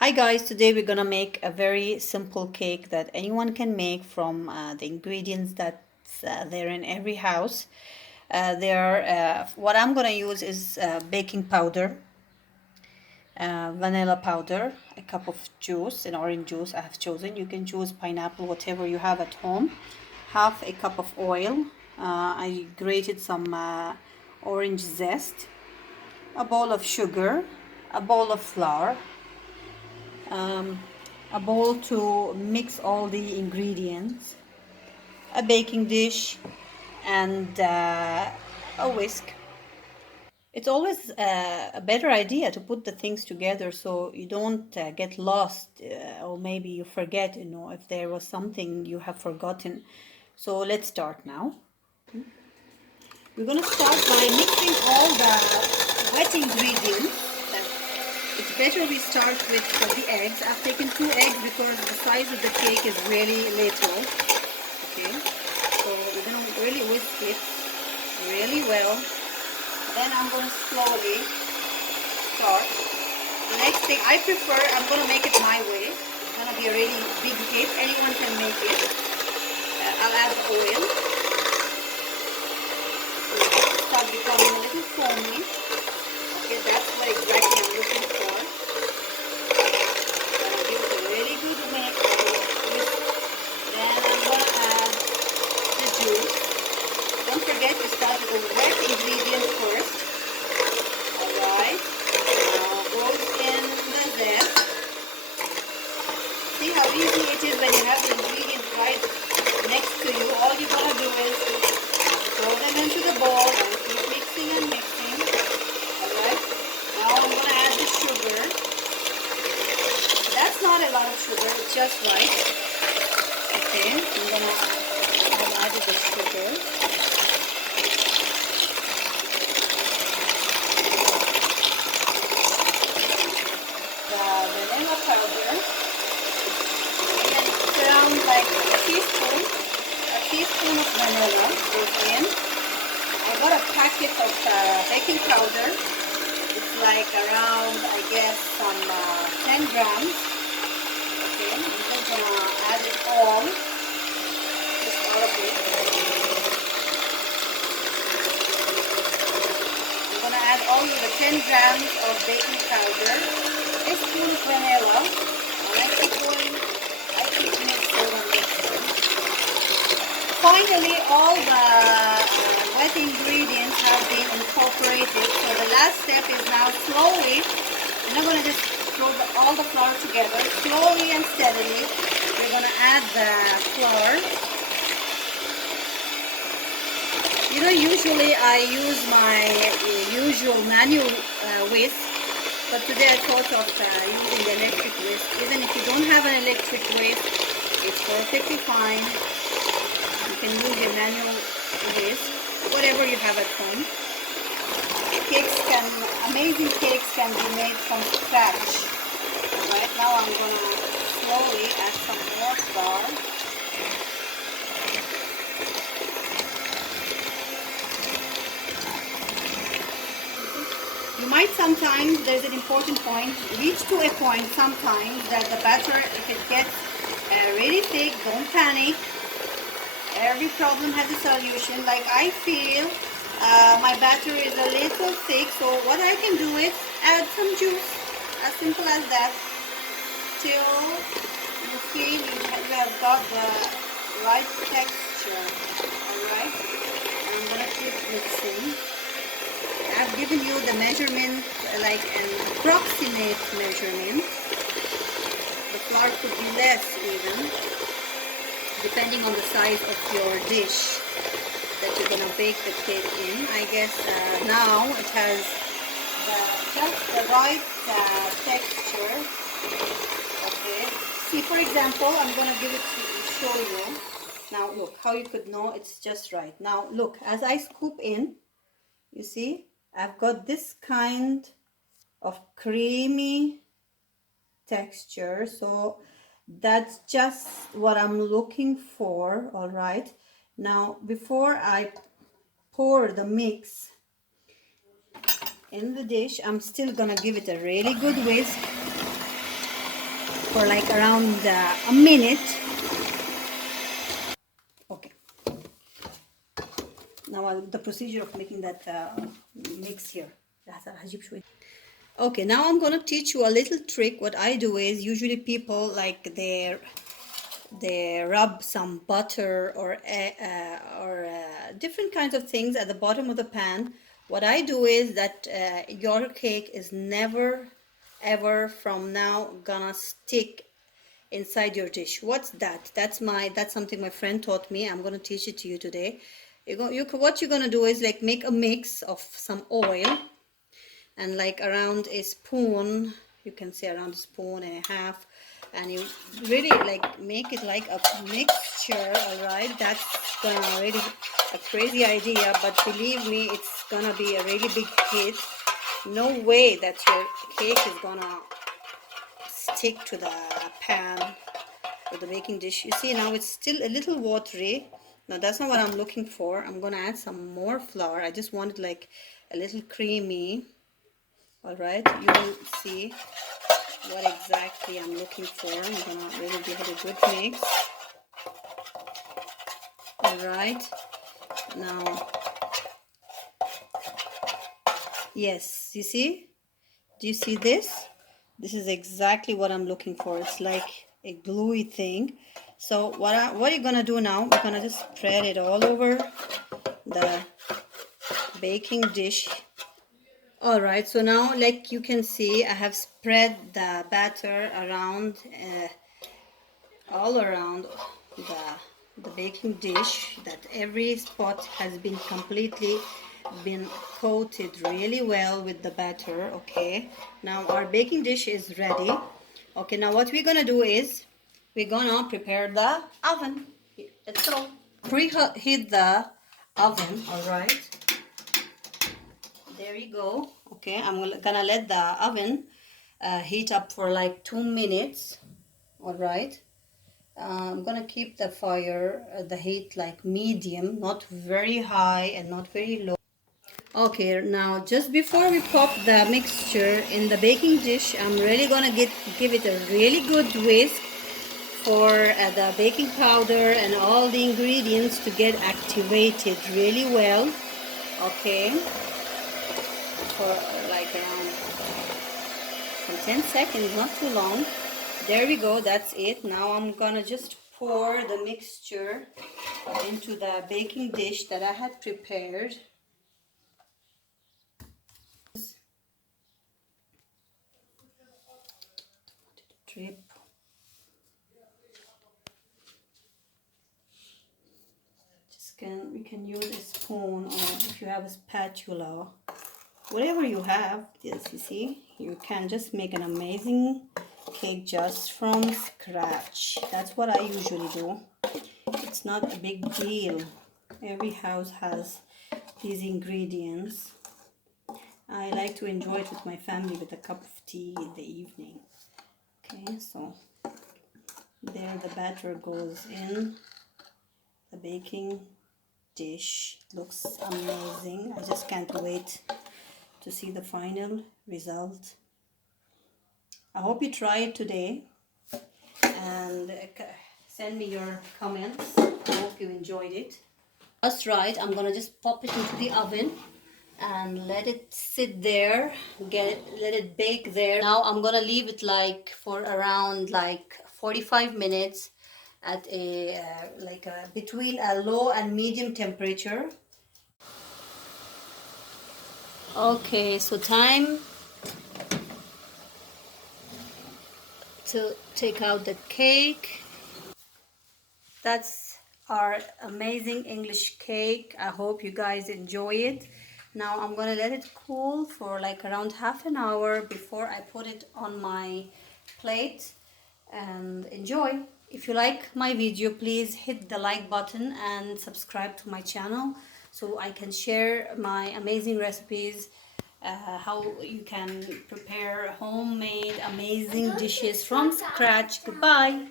Hi guys, today we're gonna make a very simple cake that anyone can make from the ingredients that's there in every house. What I'm gonna use is baking powder, vanilla powder, a cup of juice, an orange juice I have chosen. You can choose pineapple, whatever you have at home. Half a cup of oil. I grated some orange zest, a bowl of sugar, a bowl of flour, um, a bowl to mix all the ingredients, a baking dish, and a whisk. It's always a better idea to put the things together so you don't get lost, or maybe you forget, if there was something you have forgotten. So let's start now. We're going to start by mixing all the wet ingredients. It's better we start with the eggs. I've taken 2 eggs because the size of the cake is really little. Okay, so we're going to really whisk it really well. Then I'm going to slowly start. The next thing I prefer, I'm going to make it my way. It's going to be a really big cake. Anyone can make it. I'll add oil. Start becoming a little foamy. Okay, that's what exactly I'm looking for. Gonna give it a really good mix. Then I'm gonna add the juice. Don't forget to start with the wet ingredient first. Alright. Now goes in the zest. See how easy it is when you have the ingredients right next to you. All you're gonna do is throw them into the bowl and keep mixing and mixing. Alright. Now I'm going to add the sugar. That's not a lot of sugar, it's just right. Okay, I'm going to add the sugar. The vanilla powder. And it's around like a teaspoon of vanilla goes in. I got a packet of baking powder. It's like around, I guess, some 10 grams. Okay, I'm just gonna add it all. Just all of it. I'm gonna add all of the 10 grams of baking powder. A spoon of vanilla. I keep mixing and mixing. Finally, all the wet ingredients have been incorporated. So the last step is now slowly, I'm not going to just throw all the flour together. Slowly and steadily, we're going to add the flour. Usually I use my usual manual whisk, but today I thought of using the electric whisk. Even if you don't have an electric whisk, it's perfectly fine. You can use your manual whisk, whatever you have at home. Amazing cakes can be made from scratch. Right now I'm gonna slowly add some more flour. You might sometimes, there's an important point, reach to a point sometimes that the batter, if it gets really thick, don't panic. Every problem has a solution. Like I feel my batter is a little thick, so what I can do is add some juice, as simple as that, till you feel you have got the right texture. Alright, I'm gonna keep mixing. I've given you the measurement, like an approximate measurement. The flour could be less even, depending on the size of your dish that you're gonna bake the cake in. I guess now it has just the right texture. Okay. See, for example, I'm gonna give it to show you. Now look how you could know it's just right. Now look, as I scoop in, you see, I've got this kind of creamy texture. So that's just what I'm looking for. All right, now before I pour the mix in the dish, I'm still gonna give it a really good whisk. for like around a minute. Okay. Now the procedure of making that mix here. Okay, now I'm gonna teach you a little trick. What I do is, usually people like they rub some butter or different kinds of things at the bottom of the pan. What I do is that your cake is never ever from now gonna stick inside your dish. What's that? That's something my friend taught me. I'm gonna teach it to you today. What you're gonna do is like make a mix of some oil and like around a spoon, you can say around a spoon and a half, and you really like make it like a mixture. All right, that's gonna really a crazy idea, but believe me, it's gonna be a really big hit. No way that your cake is gonna stick to the pan or the baking dish. You see, now it's still a little watery. Now that's not what I'm looking for. I'm gonna add some more flour. I just want it like a little creamy. All right, you will see what exactly I'm looking for. I'm gonna really give it a good mix. All right, now, yes, you see? Do you see this? This is exactly what I'm looking for. It's like a gluey thing. So what you're gonna do now, we're gonna just spread it all over the baking dish. All right, so now like you can see, I have spread the batter around all around the baking dish, that every spot has been completely been coated really well with the batter. Okay, now our baking dish is ready. Okay, now what we're gonna do is we're gonna prepare the oven. Let's go. Preheat the oven. All right, there you go. Okay, I'm gonna let the oven heat up for like 2 minutes. All right, I'm gonna keep the fire, the heat like medium, not very high and not very low. Okay, now just before we pop the mixture in the baking dish, I'm really gonna give it a really good whisk for the baking powder and all the ingredients to get activated really well. Okay, for like around 10 seconds, not too long. There we go, that's it. Now I'm gonna just pour the mixture into the baking dish that I had prepared. Drip. We can use a spoon, or if you have a spatula, whatever you have. Yes, you see, you can just make an amazing cake just from scratch. That's what I usually do. It's not a big deal. Every house has these ingredients. I like to enjoy it with my family with a cup of tea in the evening. Okay, so there the batter goes in the baking dish. Looks amazing. I just can't wait to see the final result. I hope you try it today and send me your comments. I hope you enjoyed it. That's right, I'm gonna just pop it into the oven and let it sit there, let it bake there. Now I'm gonna leave it like for around like 45 minutes at a between a low and medium temperature. Okay, so time to take out the cake. That's our amazing English cake. I hope you guys enjoy it. Now I'm gonna let it cool for like around half an hour before I put it on my plate and enjoy. If you like my video, please hit the like button and subscribe to my channel so I can share my amazing recipes, how you can prepare homemade amazing dishes from scratch. Goodbye.